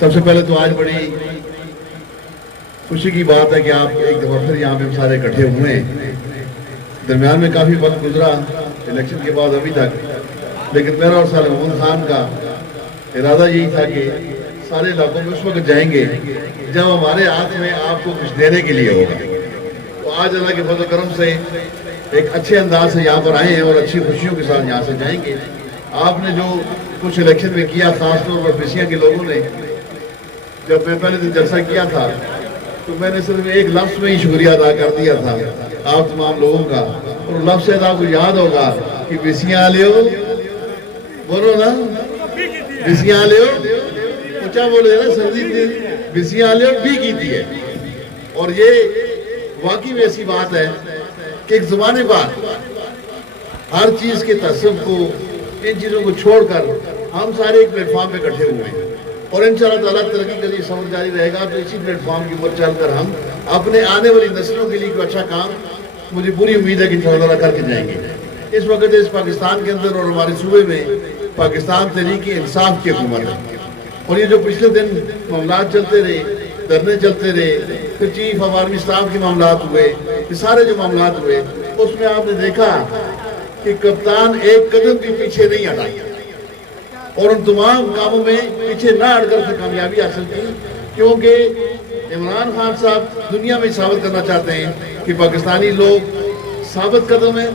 سب سے پہلے تو آج بڑی خوشی کی بات ہے کہ آپ ایک دفعہ پھر یہاں پہ ہم سارے اکٹھے ہوئے ہیں. درمیان میں کافی وقت گزرا الیکشن کے بعد ابھی تک، لیکن میرا اور صالح محمد خان کا ارادہ یہی تھا کہ سارے علاقوں میں اس وقت جائیں گے جب ہمارے ہاتھ میں آپ کو کچھ دینے کے لیے ہوگا. تو آج اللہ کے فضل و کرم سے ایک اچھے انداز سے یہاں پر آئے ہیں اور اچھی خوشیوں کے ساتھ یہاں سے جائیں گے. آپ نے جو کچھ الیکشن میں کیا، خاص طور پر بسیاں کے لوگوں نے، جب میں پہلے دن جلسہ کیا تھا تو میں نے صرف ایک لفظ میں ہی شکریہ ادا کر دیا تھا آپ تمام لوگوں کا، اور لفظ سے آپ کو یاد ہوگا کہ بسیاں لیو، بولو نا بسیاں لیو، اچھا بولے نا سردی بسیاں لیو بھی کیتی ہے. اور یہ واقعی میں ایسی بات ہے کہ ایک زمانے بعد ہر چیز کے تعصب کو، ان چیزوں کو چھوڑ کر ہم سارے ایک پلیٹ فارم پہ اکٹھے ہوئے ہیں، اور انشاءاللہ تعالیٰ ترقی کا یہ سفر جاری رہے گا. تو اسی پلیٹ فارم کے اوپر چل کر ہم اپنے آنے والی نسلوں کے لیے کوئی اچھا کام، مجھے پوری امید ہے کہ انشاءاللہ تعالیٰ کر کے جائیں گے. اس وقت اس پاکستان کے اندر اور ہمارے صوبے میں پاکستان تحریک انصاف کی حکومت ہے، اور یہ جو پچھلے دن معاملات چلتے رہے، دھرنے چلتے رہے، پھر چیف آف آرمی اسٹاف کے معاملات ہوئے، یہ سارے جو معاملات ہوئے، اس میں آپ نے دیکھا کہ کپتان ایک قدم بھی پیچھے نہیں ہٹا، اور ان تمام کاموں میں پیچھے نہ ہٹ کر کامیابی حاصل کی، کیونکہ عمران خان صاحب دنیا میں ثابت کرنا چاہتے ہیں کہ پاکستانی لوگ ثابت قدم ہیں،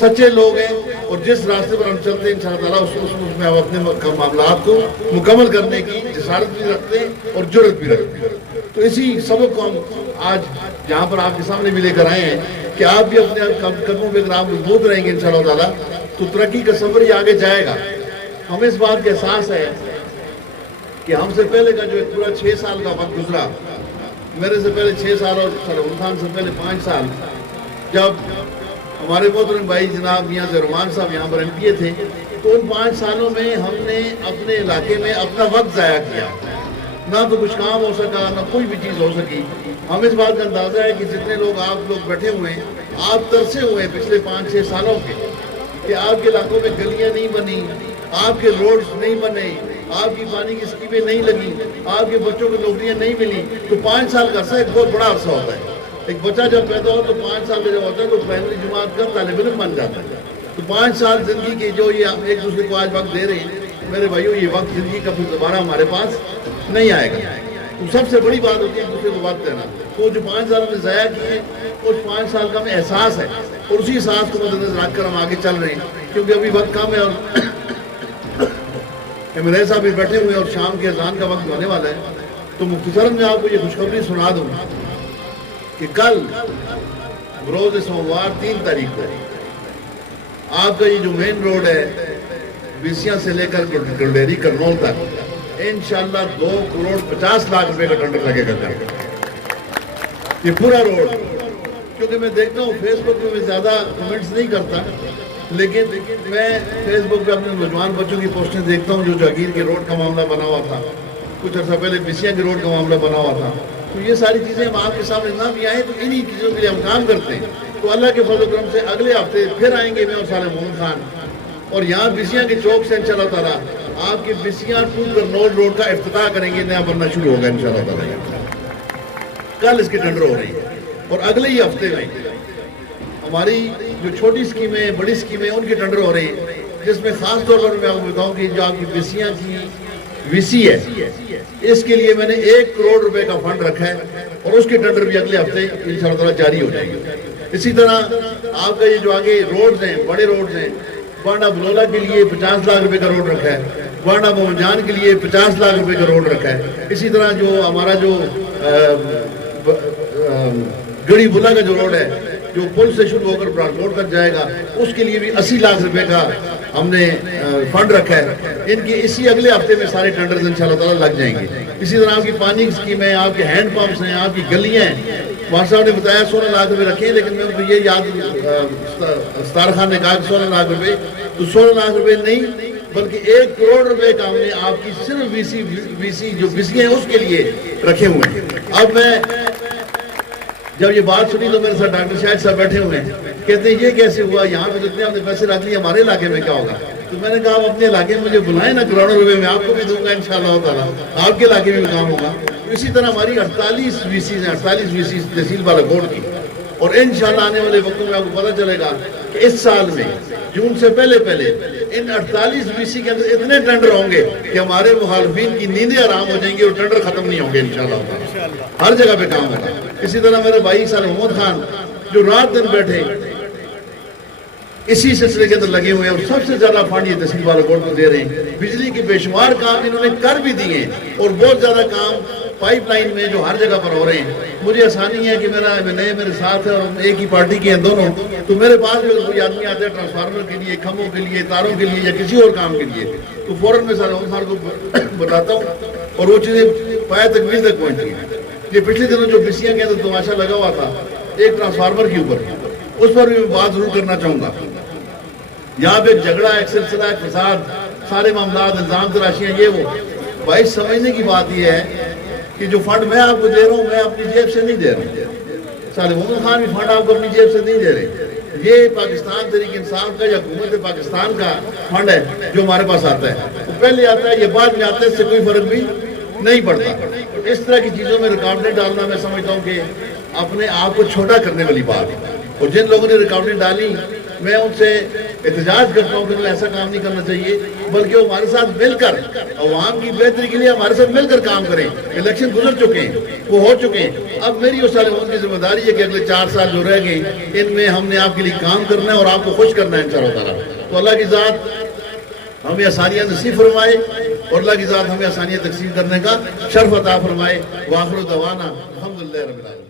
سچے لوگ ہیں، اور جس راستے پر ہم چلتے ہیں انشاءاللہ تعالیٰ اس میں ہم اپنے معاملات کو مکمل کرنے کی جسارت بھی رکھتے ہیں اور جرت بھی رکھتے ہیں. تو اسی سبق کو ہم آج جہاں پر آپ کے سامنے بھی لے کر آئے ہیں کہ آپ بھی اپنے قدموں پہ اگر آپ مضبوط رہیں گے انشاءاللہ تعالیٰ تو ترقی کا سفر ہی آگے جائے گا. ہمیں اس بات کا احساس ہے کہ ہم سے پہلے کا جو ایک پورا 6 سال کا وقت گزرا، میرے سے پہلے 6 سال اور صالح خان سے پہلے 5 سال، جب ہمارے محترم بھائی جناب میاں زہرمان صاحب یہاں پر ایم پی اے تھے، تو ان 5 سالوں میں ہم نے اپنے علاقے میں اپنا وقت ضائع کیا، نہ تو کچھ کام ہو سکا، نہ کوئی بھی چیز ہو سکی. ہمیں اس بات کا اندازہ ہے کہ جتنے لوگ آپ لوگ بیٹھے ہوئے ہیں، آپ ترسے ہوئے ہیں پچھلے 5-6 سالوں کے کہ آپ کے علاقوں میں گلیاں نہیں بنی، آپ کے روڈز نہیں بنے، آپ کی پانی کی اسکیمیں نہیں لگی، آپ کے بچوں کو نوکریاں نہیں ملی. تو 5 سال کا عرصہ ایک بہت بڑا عرصہ ہوتا ہے. ایک بچہ جب پیدا ہو تو 5 سال کا جب ہوتا ہے تو پرائمری جماعت کا طالب علم بن جاتا ہے. تو 5 سال زندگی کے جو یہ ہم ایک دوسرے کو آج وقت دے رہے ہیں میرے بھائیوں، یہ وقت زندگی کا پھر دوبارہ ہمارے پاس نہیں آئے گا. تو سب سے بڑی بات ہوتی ہے ایک دوسرے کو وقت دینا. تو جو 5 سال میں ضائع کیے اس 5 سال کا ہمیں احساس ہے، اور اسی احساس کو مد نظر رکھ کر ہم آگے چل رہے ہیں، کیونکہ ابھی وقت کم ہے اور میرے صاحب بھی بیٹھے ہوئے اور شام کے اذان کا وقت ہونے والا ہے. تو مختصراً میں آپ کو یہ خوشخبری سنا دوں کہ کل بروز سوموار 3 تاریخ کو آپ کا یہ جو مین روڈ ہے بیسیاں سے لے کر گلڈیری کرنول تک انشاءاللہ 2,50,00,000 روپے کا ٹینڈر لگے گا. یہ پورا روڈ، کیونکہ میں دیکھتا ہوں فیس بک پہ میں زیادہ کمنٹس نہیں کرتا، لیکن میں فیس بک پہ اپنے نوجوان بچوں کی پوسٹیں دیکھتا ہوں جو جاگیر کے روڈ کا معاملہ بنا ہوا تھا، کچھ عرصہ پہلے بسیاں کے روڈ کا معاملہ بنا ہوا تھا. تو یہ ساری چیزیں ہم آپ کے سامنے نہ بھی آئیں تو انہی چیزوں کے لیے ہم کام کرتے ہیں. تو اللہ کے فضل و کرم سے اگلے ہفتے پھر آئیں گے میں اور صالح محمد خان، اور یہاں بسیاں کے چوک سے انشاءاللہ تعالیٰ آپ کی بسیاں ٹو کرنول روڈ کا افتتاح کریں گے، نیا بننا شروع ہوگا انشاءاللہ تعالیٰ. کل اس کے ٹینڈر ہو رہی ہے، اور اگلے ہی ہفتے میں ہماری جو چھوٹی اسکیمیں بڑی اسکیمیں ان کے ٹینڈر ہو رہے ہیں، جس میں خاص طور پر میں آپ کو بتاؤں کہ جو آپ کی بسیاں کی وی سی ہے، اس کے لیے میں نے 1 کروڑ روپے کا فنڈ رکھا ہے، اور اس کے ٹینڈر بھی اگلے ہفتے انشاءاللہ تعالیٰ جاری ہو جائیں گے. اسی طرح آپ کا یہ جو آگے روڈز ہیں، بڑے روڈز ہیں، بانڈا بلولا کے لیے 50 لاکھ روپے کا روڈ رکھا ہے، بانڈا مومنجان کے لیے 50 لاکھ روپے کا روڈ رکھا ہے. اسی طرح جو ہمارا جو گڑی بلا کا جو روڈ ہے جو پل سے شروع ہو کر برانکوٹ تک جائے گا، اس کے لیے بھی 80 لاکھ روپے کا ہم نے فنڈ رکھا ہے. ان کی اسی اگلے ہفتے میں سارے ٹینڈرز انشاءاللہ تعالیٰ لگ جائیں گے. اسی طرح آپ کی پانی کی اسکیم ہے، آپ کے ہینڈ پمپس ہیں، آپ کی گلیاں ہیں. وہاں صاحب نے بتایا 16 لاکھ روپے رکھے ہیں، لیکن میں ان کو یہ یاد ستار خان نے کہا کہ 16 لاکھ روپے، تو 16 لاکھ روپے نہیں بلکہ 1 کروڑ روپے کا ہم نے آپ کی صرف وی سی جو بسیاں ہیں اس کے لیے رکھے ہوئے ہیں. اب میں جب یہ بات سنی تو میرے ساتھ ڈاکٹر شاہد صاحب بیٹھے ہوئے ہیں، کہتے ہیں یہ کیسے ہوا، یہاں پہ جتنے ہم نے پیسے رکھ لیے ہمارے علاقے میں کیا ہوگا. تو میں نے کہا آپ اپنے علاقے میں مجھے بلائیں نا، کروڑوں روپے میں آپ کو بھی دوں گا انشاءاللہ تعالیٰ، آپ کے علاقے میں بھی کام ہوگا۔ اسی طرح ہماری 48 ویسیز ہیں، 48 ویسیز تحصیل بالاکوٹ کی، اور انشاءاللہ آنے والے وقتوں میں آپ کو پتہ چلے گا کہ اس سال میں جون سے پہلے ان 48 ویسی کے اندر اتنے ٹینڈر ہوں گے کہ ہمارے مخالفین کی نیندیں آرام ہو جائیں گی اور ٹینڈر ختم نہیں ہوں گے انشاءاللہ، ہر جگہ پہ کام ہوگا۔ اسی طرح میرے بھائی صالح محمد خان جو رات دن بیٹھے اسی سلسلے کے اندر لگے ہوئے ہیں، اور سب سے زیادہ فنڈ یہ تحصیل بالاکوٹ کو دے رہے ہیں۔ بجلی کے بے شمار کام انہوں نے کر بھی دیے، اور بہت زیادہ کام پائپ لائن میں جو ہر جگہ پر ہو رہے ہیں۔ مجھے آسانی ہے کہ میرے ساتھ ہے اور ایک ہی پارٹی کے ہیں دونوں، تو میرے پاس جو کوئی آدمی آتا ہے ٹرانسفارمر کے لیے، کھمبوں کے لیے، تاروں کے لیے یا کسی اور کام کے لیے، تو فوراً میں صالح محمد خان کو بتاتا ہوں اور وہ چیزیں پایا تک میل تک پہنچتی ہیں۔ یہ پچھلے دنوں جو بسیاں کے اندر تماشا لگا ہوا تھا ایک ٹرانسفارمر کے اوپر، اس پر بھی میں بات ضرور کرنا چاہوں گا۔ یہاں پہ ایک جھگڑا، ایک سلسلہ، ایک فساد، سارے معاملات، الزام تراشیاں، یہ وہ بھائی سمجھنے کی بات یہ ہے کہ جو فنڈ میں آپ کو دے رہا ہوں میں اپنی جیب سے نہیں دے رہا ہوں، صالح محمد خان بھی فنڈ آپ کو اپنی جیب سے نہیں دے رہے، یہ پاکستان تحریک انصاف کا یا حکومت پاکستان کا فنڈ ہے جو ہمارے پاس آتا ہے، وہ پہلے آتا ہے، یہ بعد میں آتا ہے، اس سے کوئی فرق بھی نہیں پڑتا۔ اس طرح کی چیزوں میں رکاوٹیں ڈالنا میں سمجھتا ہوں کہ اپنے آپ کو چھوٹا کرنے والی بات ہے، اور جن لوگوں نے رکاوٹیں ڈالی میں ان سے احتجاج کرتا ہوں کہ انہیں ایسا کام نہیں کرنا چاہیے، بلکہ وہ ہمارے ساتھ مل کر عوام کی بہتری کے لیے ہمارے ساتھ مل کر کام کریں۔ الیکشن گزر چکے ہیں، وہ ہو چکے ہیں، اب میری اور صالح محمد کی ذمہ داری ہے کہ اگلے 4 سال جو رہ گئے ان میں ہم نے آپ کے لیے کام کرنا ہے اور آپ کو خوش کرنا ہے انشاءاللہ تعالیٰ۔ تو اللہ کی ذات ہمیں آسانیاں نصیب فرمائے اور اللہ کی ذات ہمیں آسانیاں تقسیم کرنے کا شرف عطا فرمائے۔ وآخر دعوانا الحمدللہ رب العالمین۔